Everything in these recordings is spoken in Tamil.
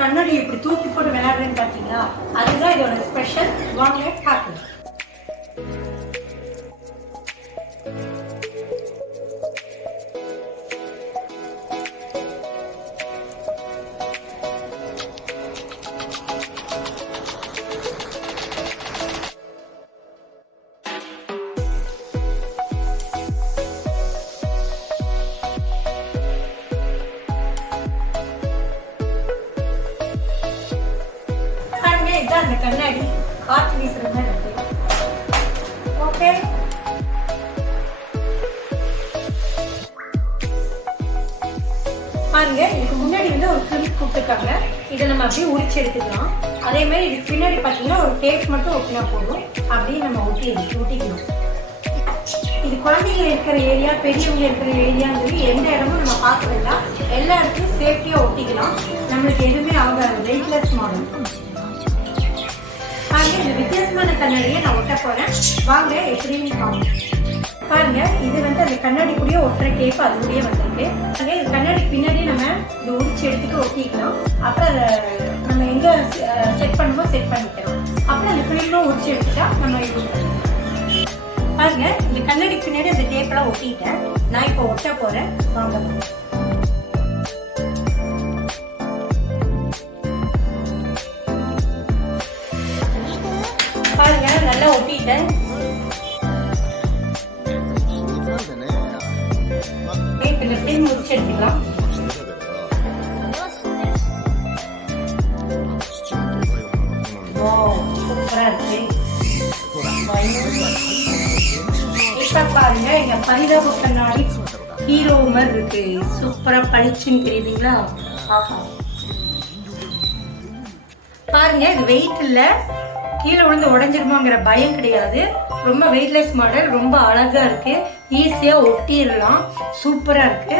கண்ணாடி இப்படி தூக்கி போட்டு விளையாடுறேன்னு பார்த்தீங்களா? அதுதான் இதோட ஸ்பெஷல். வாங்க பார்க்கலாம். இதுதான் அந்த கண்ணாடி காற்று வீசுற மாதிரி இருக்கு. ஓகே, பாருங்க. இதுக்கு முன்னாடி வந்து ஒரு ஃபிலிம் கொடுத்துருக்காங்க. இதை நம்ம அப்படியே உரிச்சு எடுத்துக்கலாம். அதே மாதிரி இதுக்கு பின்னாடி பார்த்தீங்கன்னா ஒரு டேப் மட்டும் ஒட்டினா போதும். அப்படியே நம்ம ஒட்டிக்கணும். இது குழந்தைங்க இருக்கிற ஏரியா, பெரியவங்க இருக்கிற ஏரியாங்கிறது எந்த இடமும் நம்ம பார்க்க வேண்டாம். எல்லா இடத்துலையும் சேஃப்டியாக ஒட்டிக்கலாம். நம்மளுக்கு எதுவுமே ஆகாது. Weightless model. பாருங்க, இந்த வித்தியாசமான கண்ணாடியை நான் ஒட்ட போறேன். வாங்க எப்படின்னு பாருங்க. இது வந்து அந்த கண்ணாடி கூடயே ஒட்டுற டேப் அது கூடயே வந்திருக்கு. இது கண்ணாடி பின்னாடியே நம்ம இதை உரிச்சு எடுத்துட்டு ஒட்டிக்கலாம். அப்புறம் அதை நம்ம எங்க செட் பண்ணுமோ செட் பண்ணிக்கலாம். அப்புறம் அந்த ஃபிலிமும் உரிச்சு எடுத்துட்டா நம்ம யூஸ் பண்ணிக்கலாம். பாருங்க, இந்த கண்ணாடி பின்னாடி அந்த டேப்பெல்லாம் ஒட்டிட்டேன். நான் இப்போ ஒட்ட போறேன். வாங்க. பாருங்க, நல்லா ஒட்டிட்டேன். இந்த ஃபிலிம் முடிச்சு எடுத்துக்கலாம். சூப்பரா இருக்கு. இப்ப பாருங்க, எங்க பரிதாப கண்ணாடி ஹீரோ மாதிரி இருக்கு. சூப்பரா பளிச்சுன்னு தெரியுதுங்களா? ஆஹா, பாருங்க. இது வெயிட் இல்ல, கீழே விழுந்து உடஞ்சிருமாங்கிற பயம் கிடையாது. ரொம்ப வெயிட்லெஸ் மாடல். ரொம்ப அழகா இருக்கு. ஈஸியா ஒட்டிடலாம். சூப்பரா இருக்கு.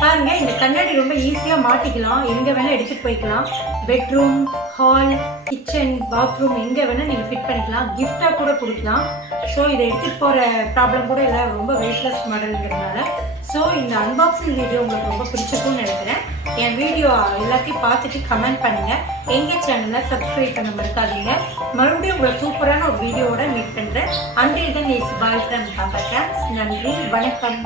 பாருங்க, இந்த கண்ணாடி ரொம்ப ஈஸியா மாட்டிக்கலாம். எங்க வேணா எடுத்துட்டு போய்க்கலாம். பெட்ரூம், ஹால், கிச்சன், பாத்ரூம் எங்க வேணா நீங்க ஃபிட் பண்ணிக்கலாம். கிஃப்டா கூட கொடுக்கலாம். ஸோ இதை எடுத்துட்டு போற ப்ராப்ளம் கூட இல்லை. ரொம்ப வெயிட்லெஸ் மாடல்ங்கிறதுனால. ஸோ இந்த அன்பாக்சிங் வீடியோ உங்களுக்கு ரொம்ப பிடிச்சிருக்கும்னு நினைக்கிறேன். என் வீடியோ எல்லாத்தையும் பார்த்துட்டு கமெண்ட் பண்ணுங்க. எங்க சேனலை சப்ஸ்கிரைப் பண்ண மறக்காதீங்க. மறுபடியும் உங்களை சூப்பரான ஒரு வீடியோவோட மீட் பண்றேன். Until then, it's bye from Papa Cats. நன்றி, வணக்கம்.